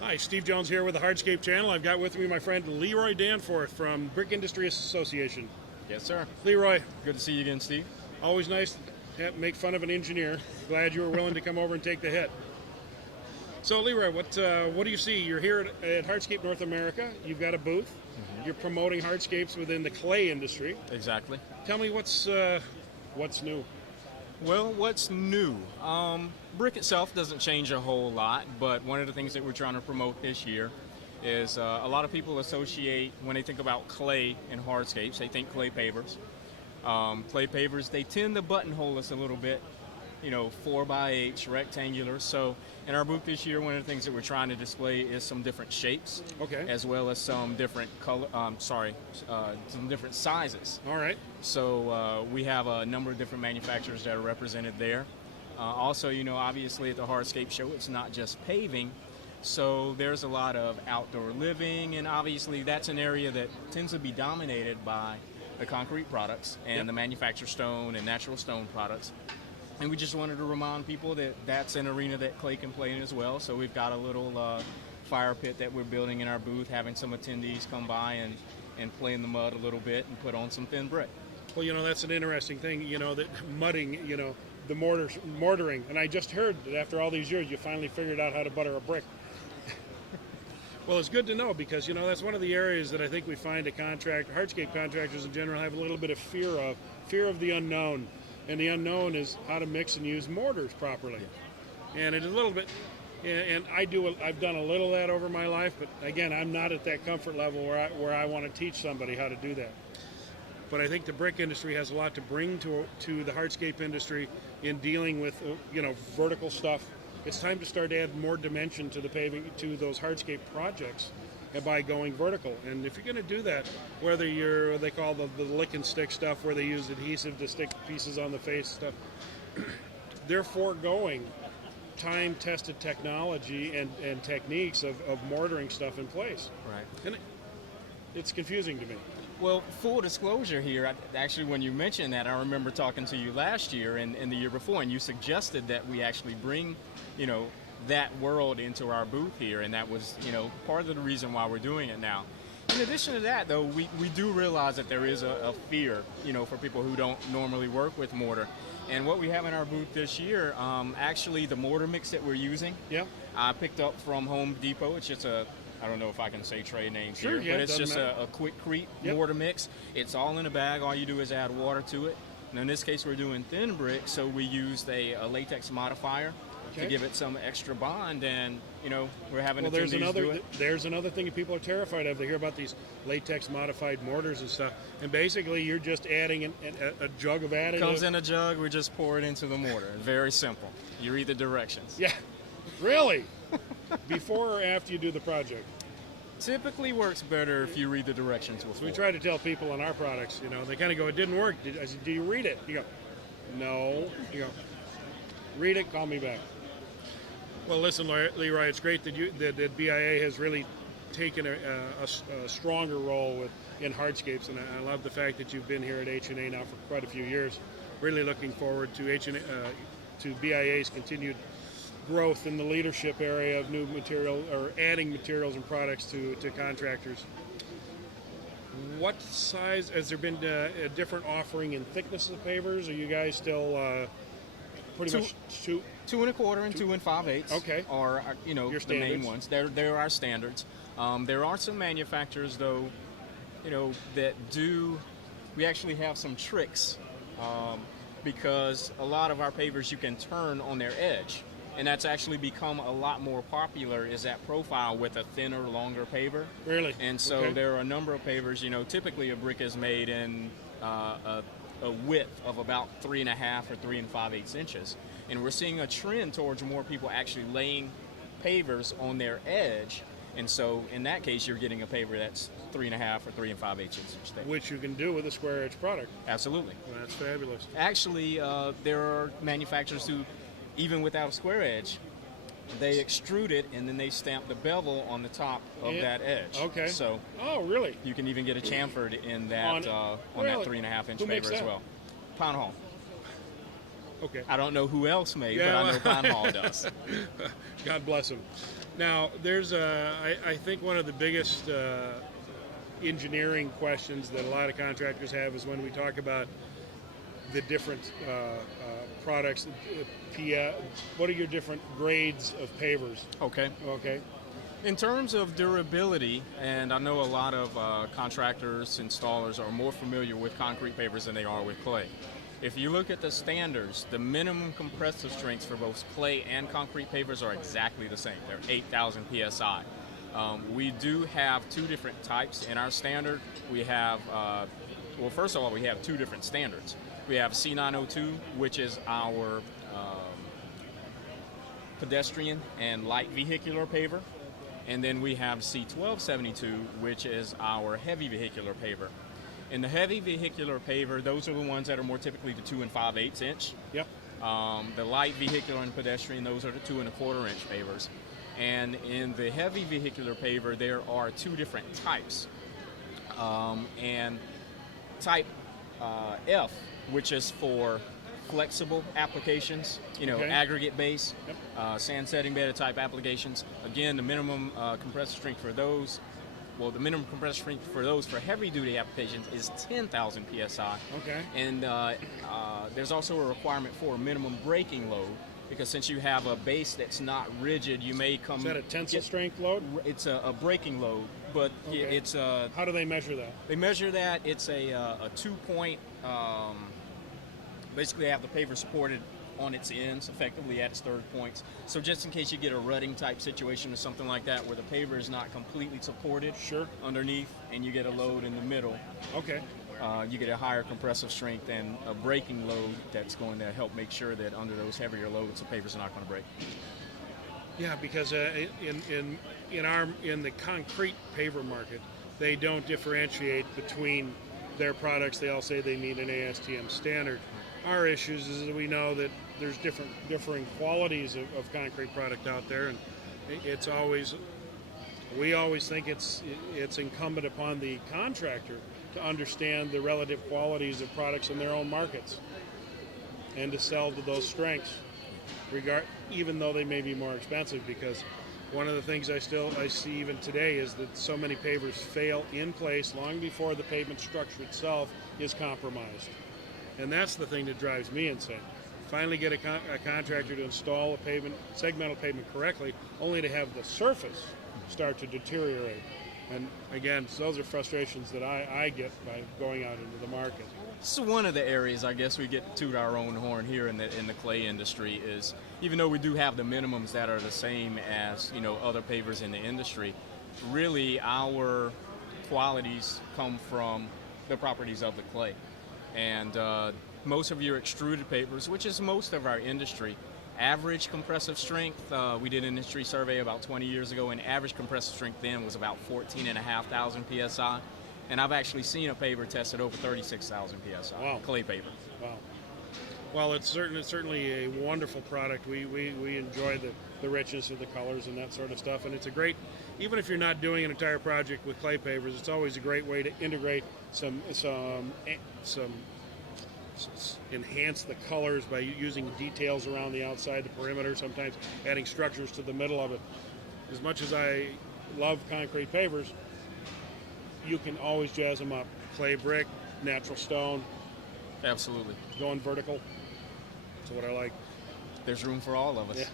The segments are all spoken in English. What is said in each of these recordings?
Hi, Steve Jones here with the Hardscape channel. I've got with me my friend Leroy Danforth from Industry Association. Yes, sir. Leroy, Good to see you again, Steve. always nice to make fun of an engineer. Glad you were willing to come over and take the hit. So, Leroy, what do you see? You're here at Hardscape North America. You've got a booth. You're promoting hardscapes within the clay industry. Exactly. Tell me what's new. Well, what's new? Brick itself doesn't change a whole lot, but one of the things that we're trying to promote this year is a lot of people associate, when they think about clay and hardscapes, they think clay pavers. Clay pavers, they tend to buttonhole us a little bit, 4x8, rectangular. So in our booth this year, one of the things that we're trying to display is some different shapes, Okay. as well as some different some different sizes. All right. So we have a number of different manufacturers that are represented there. Also, obviously at the Hardscape show, it's not just paving. So there's a lot of outdoor living, and obviously that's an area that tends to be dominated by the concrete products and Yep. the manufactured stone and natural stone products. And we just wanted to remind people that that's an arena that clay can play in as well. So we've got a little fire pit that we're building in our booth, having some attendees come by and play in the mud a little bit and put on some thin brick. Well, that's an interesting thing, that mudding, the mortaring. And I just heard that after all these years, you finally figured out how to butter a brick. Well, it's good to know because, that's one of the areas that I think we find hardscape contractors in general have a little bit of fear of the unknown. And the unknown is how to mix and use mortars properly. Yeah. And it is a little bit, and I've done a little of that over my life, but again, I'm not at that comfort level where I want to teach somebody how to do that. But I think the brick industry has a lot to bring to the hardscape industry in dealing with, vertical stuff. It's time to start to add more dimension to the paving, to those hardscape projects, and by going vertical. And if you're going to do that, whether you're what they call the lick and stick stuff, where they use adhesive to stick pieces on the face stuff, they're foregoing time-tested technology and techniques of mortaring stuff in place. Right. And it's confusing to me. Well, full disclosure here, actually when you mentioned that, I remember talking to you last year and the year before, and you suggested that we actually bring, that world into our booth here, and that was, part of the reason why we're doing it now. In addition to that, though, we do realize that there is a fear, for people who don't normally work with mortar. And what we have in our booth this year, actually the mortar mix that we're using, Yeah. I picked up from Home Depot. It's just I don't know if I can say trade names Sure, here, yeah, but it's just doesn't a Quickcrete Yep. mortar mix. It's all in a bag. All you do is add water to it. Now in this case, we're doing thin brick, so we used a latex modifier to Okay. give it some extra bond, and we're having Well, attendees do it. there's another thing that people are terrified of. They hear about these latex modified mortars and stuff, and basically you're just adding a jug of additive. Comes in a jug. We just pour it into the mortar. Very simple. You read the directions. Yeah, really. Before or after you do the project. Typically works better if you read the directions before. So we try to tell people on our products, they kind of go, "It didn't work." I said, "Do you read it?" You go, "No." You go, "Read it. Call me back." Well, listen, Leroy, it's great that BIA has really taken a stronger role in hardscapes, and I love the fact that you've been here at H&A now for quite a few years. Really looking forward to to BIA's continued growth in the leadership area of new material or adding materials and products to contractors. What size has there been a different offering in thickness of pavers? Are you guys still pretty much two? 2 1/4 and 2 5/8 Okay. are Your the main standards. ones. They're our standards. There are some manufacturers though, that do. We actually have some tricks because a lot of our pavers you can turn on their edge, and that's actually become a lot more popular. Is that profile with a thinner, longer paver? Really? And so Okay. there are a number of pavers. Typically a brick is made in a width of about 3.5 or 3 5/8 inches. And we're seeing a trend towards more people actually laying pavers on their edge. And so in that case, you're getting a paver that's 3.5 or 3 5/8 inches thick. Which you can do with a square edge product. Absolutely. Well, that's fabulous. Actually, there are manufacturers who, even without a square edge, they extrude it and then they stamp the bevel on the top of that edge. Okay. So Oh, really? you can even get a chamfered in that On- on really? that 3.5 inch Who makes paver as that? well. Pound Hall. Okay. I don't know who else may, Yeah, but I well- know Pine Hall does. God bless them. Now, there's I think one of the biggest engineering questions that a lot of contractors have is when we talk about the different products. What are your different grades of pavers? Okay. Okay. In terms of durability, and I know a lot of contractors, installers are more familiar with concrete pavers than they are with clay. If you look at the standards, the minimum compressive strengths for both clay and concrete pavers are exactly the same. They're 8,000 psi. We do have two different types in our standard. We have, well, first of all, we have two different standards. We have C902, which is our pedestrian and light vehicular paver. And then we have C1272, which is our heavy vehicular paver. In the heavy vehicular paver, those are the ones that are more typically the 2 5/8 inch. Yep. The light vehicular and pedestrian, those are the 2 1/4 inch pavers. And in the heavy vehicular paver, there are two different types. And type F, which is for flexible applications, Okay. aggregate base, Yep. sand setting bed type applications. Again, the minimum compressive strength for those, well, the minimum compressive strength for those for heavy duty applications is 10,000 psi. Okay. And there's also a requirement for a minimum braking load, because since you have a base that's not rigid, you may come. Is that a tensile strength load? It's a braking load, but Okay. it's a. How do they measure that? They measure that. It's a 2-point. Basically, they have the paver supported on its ends, effectively at its third points. So just in case you get a rutting type situation or something like that, where the paver is not completely supported Sure. underneath, and you get a load in the middle, Okay. you get a higher compressive strength and a braking load that's going to help make sure that under those heavier loads, the paver's not going to break. Yeah, because in the concrete paver market, they don't differentiate between their products. They all say they meet an ASTM standard. Our issues is that we know that there's differing qualities of concrete product out there, and we always think it's incumbent upon the contractor to understand the relative qualities of products in their own markets and to sell to those strengths, even though they may be more expensive. Because one of the things I see even today is that so many pavers fail in place long before the pavement structure itself is compromised. And that's the thing that drives me insane. Finally get a contractor to install a segmental pavement correctly, only to have the surface start to deteriorate. And again, those are frustrations that I get by going out into the market. So one of the areas I guess we get to toot our own horn here in the clay industry is, even though we do have the minimums that are the same as other pavers in the industry, really our qualities come from the properties of the clay. And most of your extruded pavers, which is most of our industry, average compressive strength, we did an industry survey about 20 years ago, and average compressive strength then was about 14,500 psi. And I've actually seen a paver tested over 36,000 psi. Wow. Clay paver. Wow. Well, it's certainly a wonderful product. We enjoy the richness of the colors and that sort of stuff, and it's a great, even if you're not doing an entire project with clay pavers, it's always a great way to integrate enhance the colors by using details around the outside, the perimeter, sometimes adding structures to the middle of it. As much as I love concrete pavers, you can always jazz them up. Clay brick, natural stone, Absolutely. going vertical. That's what I like. There's room for all of us. Yeah.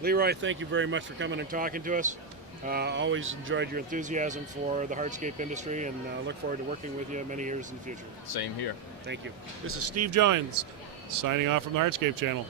Leroy, thank you very much for coming and talking to us. Always enjoyed your enthusiasm for the hardscape industry, and look forward to working with you many years in the future. Same here. Thank you. This is Steve Jones signing off from the Hardscape channel.